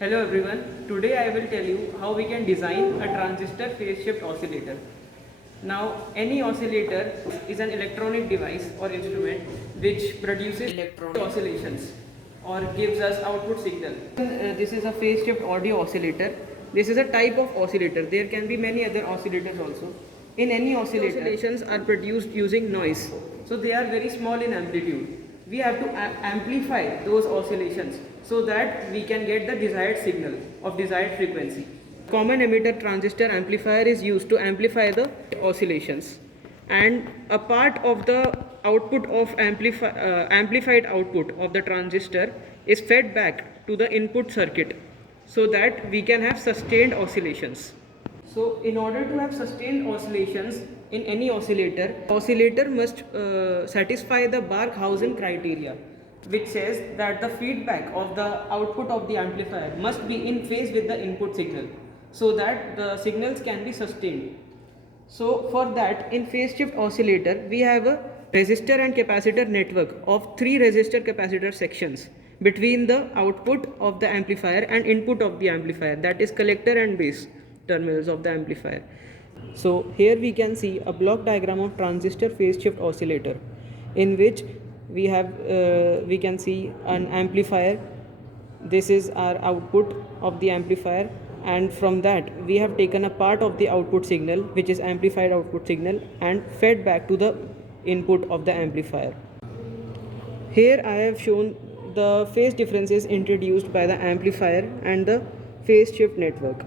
Hello everyone, today I will tell you how we can design a transistor phase shift oscillator. Now any oscillator is an electronic device or instrument which produces electronic oscillations or gives us output signal. This is a phase shift audio oscillator. This is a type of oscillator. There can be many other oscillators also. In any oscillator, oscillations are produced using noise. So they are very small in amplitude. We have to amplify those oscillations so that we can get the desired signal of desired frequency. Common emitter transistor amplifier is used to amplify the oscillations, and a part of the output of amplified output of the transistor is fed back to the input circuit so that we can have sustained oscillations. So in order to have sustained oscillations in any oscillator must satisfy the Barkhausen criteria, which says that the feedback of the output of the amplifier must be in phase with the input signal so that the signals can be sustained. So for that, in phase shift oscillator we have a resistor and capacitor network of 3 resistor capacitor sections between the output of the amplifier and input of the amplifier, that is collector and base terminals of the amplifier. So here we can see a block diagram of transistor phase shift oscillator, in which we can see an amplifier. This is our output of the amplifier, and from that we have taken a part of the output signal, which is amplified output signal, and fed back to the input of the amplifier. Here I have shown the phase differences introduced by the amplifier and the phase shift network.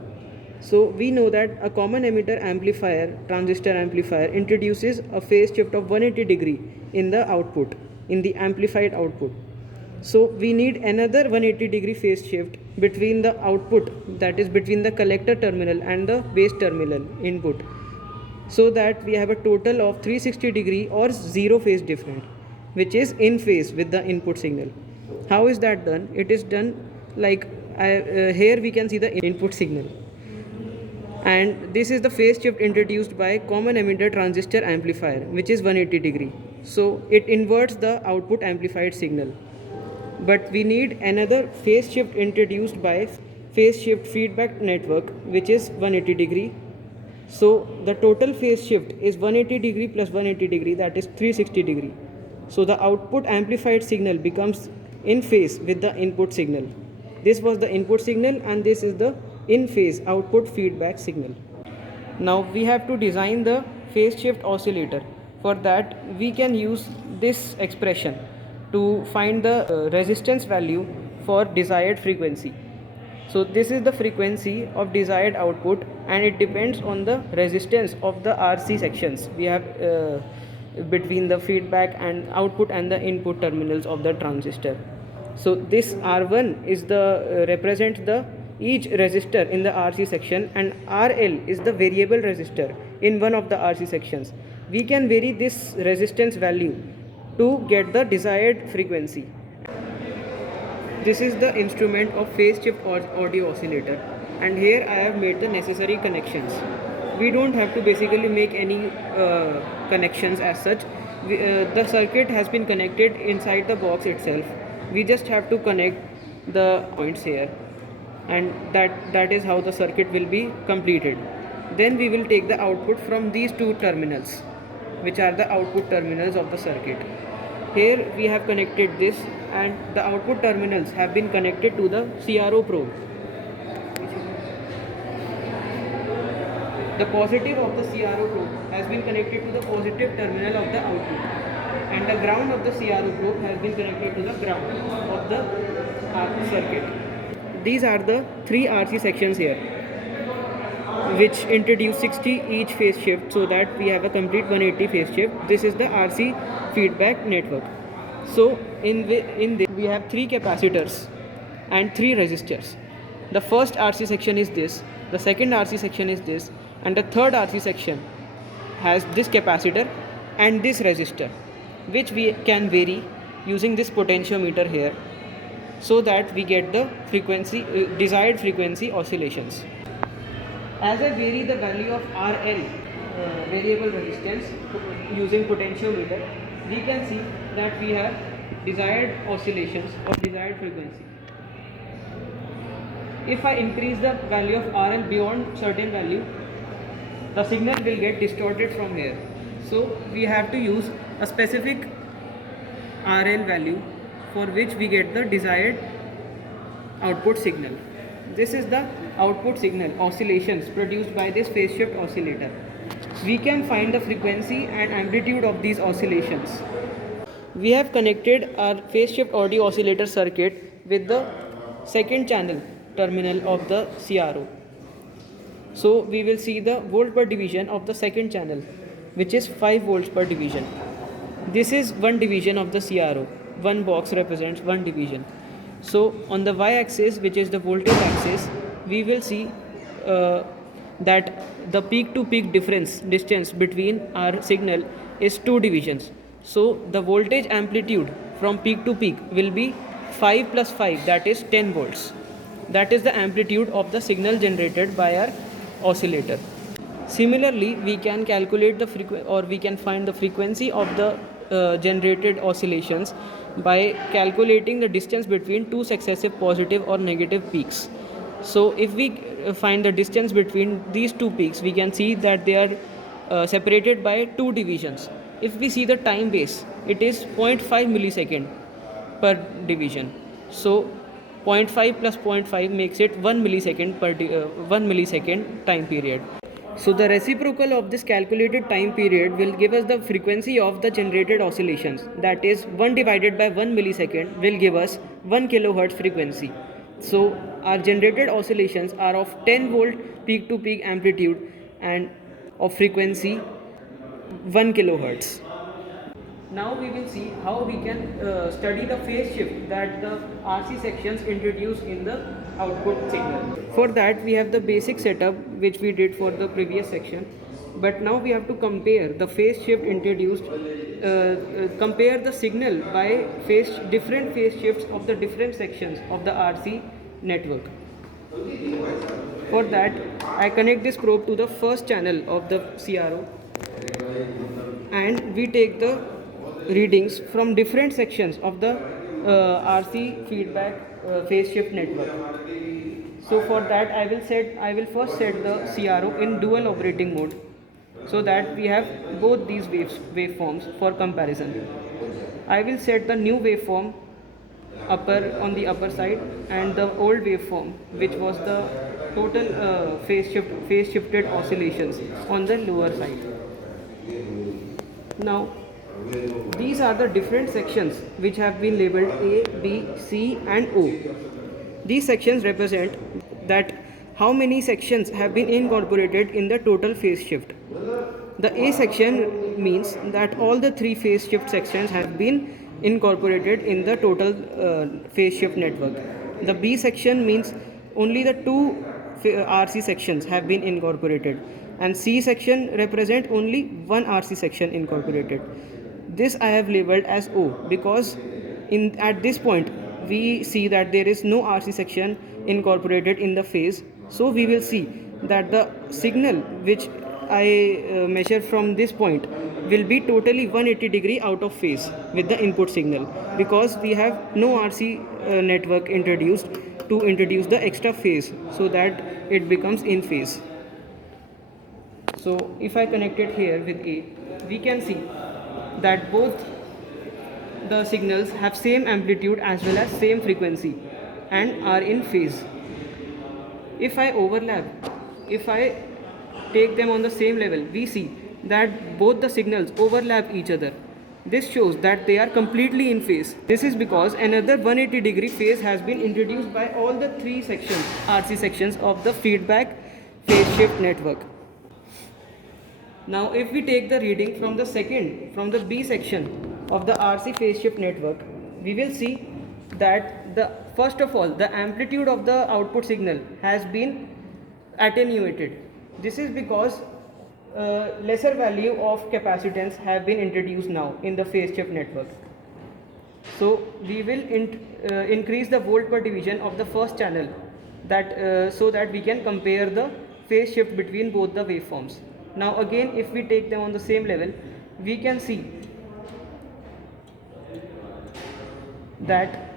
So we know that a common emitter amplifier, transistor amplifier, introduces a phase shift of 180 degree in the output, in the amplified output. So we need another 180 degree phase shift between the output, that is between the collector terminal and the base terminal input, so that we have a total of 360 degree or zero phase difference, which is in phase with the input signal. How is that done? It is done like here we can see the input signal, and this is the phase shift introduced by common emitter transistor amplifier, which is 180 degree. So it inverts the output amplified signal, but we need another phase shift introduced by phase shift feedback network, which is 180 degree. So the total phase shift is 180 degree plus 180 degree, that is 360 degree. So the output amplified signal becomes in phase with the input signal. This was the input signal and this is the in phase output feedback signal. Now we have to design the phase shift oscillator. For that we can use this expression to find the resistance value for desired frequency. So this is the frequency of desired output, and it depends on the resistance of the RC sections we have between the feedback and output and the input terminals of the transistor. So this R1 is the represents the each resistor in the RC section, and RL is the variable resistor in one of the RC sections. We can vary this resistance value to get the desired frequency. This is the instrument of phase shift audio oscillator, and here I have made the necessary connections. We don't have to basically make any connections as such. The circuit has been connected inside the box itself. We just have to connect the points here, and that is how the circuit will be completed. Then we will take the output from these two terminals, which are the output terminals of the circuit. Here we have connected this, and the output terminals have been connected to the CRO probe. The positive of the CRO probe has been connected to the positive terminal of the output, and the ground of the CRO probe has been connected to the ground of the circuit. These are the 3 RC sections here, which introduce 60 each phase shift, so that we have a complete 180 phase shift. This is the RC feedback network. So in this we have 3 capacitors and 3 resistors. The first RC section is this, the second RC section is this, and the third RC section has this capacitor and this resistor, which we can vary using this potentiometer here, so that we get the frequency desired frequency oscillations. As I vary the value of RL, variable resistance, using potentiometer, we can see that we have desired oscillations of desired frequency. if I increase the value of RL beyond certain value, the signal will get distorted from here. So we have to use a specific RL value for which we get the desired output signal. This is the output signal oscillations produced by this phase shift oscillator. We can find the frequency and amplitude of these oscillations. We have connected our phase shift audio oscillator circuit with the second channel terminal of the CRO. So we will see the volt per division of the second channel, which is 5 volts per division. This is one division of the CRO. One box represents one division. So on the y-axis, which is the voltage axis, we will see that the peak-to-peak distance between our signal is 2 divisions. So the voltage amplitude from peak to peak will be 5 plus 5, that is 10 volts. That is the amplitude of the signal generated by our oscillator. Similarly, we can calculate we can find the frequency of the generated oscillations by calculating the distance between two successive positive or negative peaks. So if we find the distance between these two peaks, we can see that they are separated by two divisions. If we see the time base, it is 0.5 millisecond per division. So 0.5 plus 0.5 makes it 1 millisecond 1 millisecond time period. So the reciprocal of this calculated time period will give us the frequency of the generated oscillations. That is 1 divided by 1 millisecond will give us 1 kilohertz frequency. So our generated oscillations are of 10 volt peak to peak amplitude and of frequency 1 kilohertz. Now we will see how we can study the phase shift that the RC sections introduce in the output signal. For that we have the basic setup which we did for the previous section, but now we have to compare the phase shift introduced, compare the signal by different phase shifts of the different sections of the RC network. For that I connect this probe to the first channel of the CRO and we take the readings from different sections of the RC feedback phase shift network. So for that I will first set the CRO in dual operating mode so that we have both these waveforms for comparison. I will set the new waveform on the upper side and the old waveform, which was the total phase shifted oscillations, on the lower side. Now these are the different sections which have been labeled A, B, C and O. These sections represent that how many sections have been incorporated in the total phase shift. The A section means that all the three phase shift sections have been incorporated in the total phase shift network. The B section means only the two RC sections have been incorporated, and C section represent only one RC section incorporated. This I have labeled as O because at this point we see that there is no RC section incorporated in the phase. So we will see that the signal which I measure from this point will be totally 180 degree out of phase with the input signal, because we have no RC network introduced to introduce the extra phase so that it becomes in phase. So if I connect it here with A, we can see that both the signals have same amplitude as well as same frequency and are in phase. If I take them on the same level, we see that both the signals overlap each other. This shows that they are completely in phase. This is because another 180 degree phase has been introduced by all the three sections, RC sections of the feedback phase shift network. Now if we take the reading from the B section of the RC phase shift network, we will see that first of all the amplitude of the output signal has been attenuated. This is because lesser value of capacitance have been introduced now in the phase shift network. So we will increase the volt per division of the first channel so that we can compare the phase shift between both the waveforms. Now again, if we take them on the same level, we can see that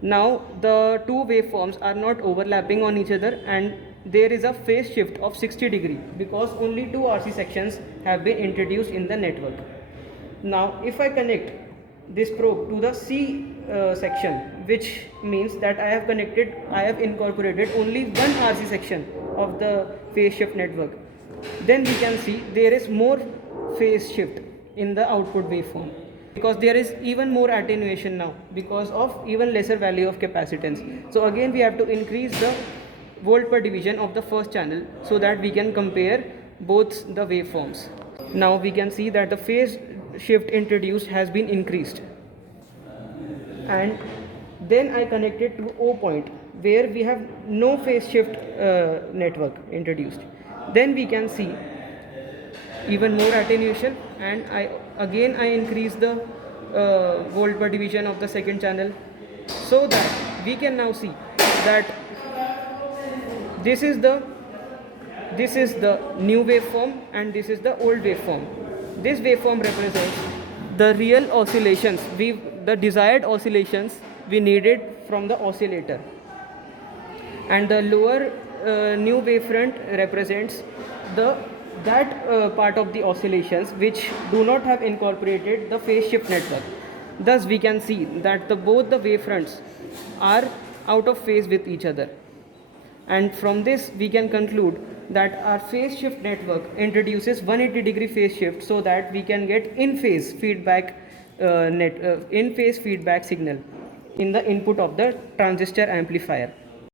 Now the two waveforms are not overlapping on each other, and there is a phase shift of 60 degree because only two RC sections have been introduced in the network. Now if I connect this probe to the C section, which means that I have incorporated only one RC section of the phase shift network, then we can see there is more phase shift in the output waveform, because there is even more attenuation now because of even lesser value of capacitance. So again we have to increase the volt per division of the first channel so that we can compare both the waveforms. Now we can see that the phase shift introduced has been increased, and then I connected to O point where we have no phase shift network introduced. Then we can see even more attenuation, and I increase the volt per division of the second channel, so that we can now see that this is the new waveform and this is the old waveform. This waveform represents the real oscillations, the desired oscillations we needed from the oscillator, and the lower new wavefront represents that part of the oscillations which do not have incorporated the phase shift network. Thus we can see that both the wavefronts are out of phase with each other, and from this we can conclude that our phase shift network introduces 180 degree phase shift so that we can get in phase feedback signal in the input of the transistor amplifier.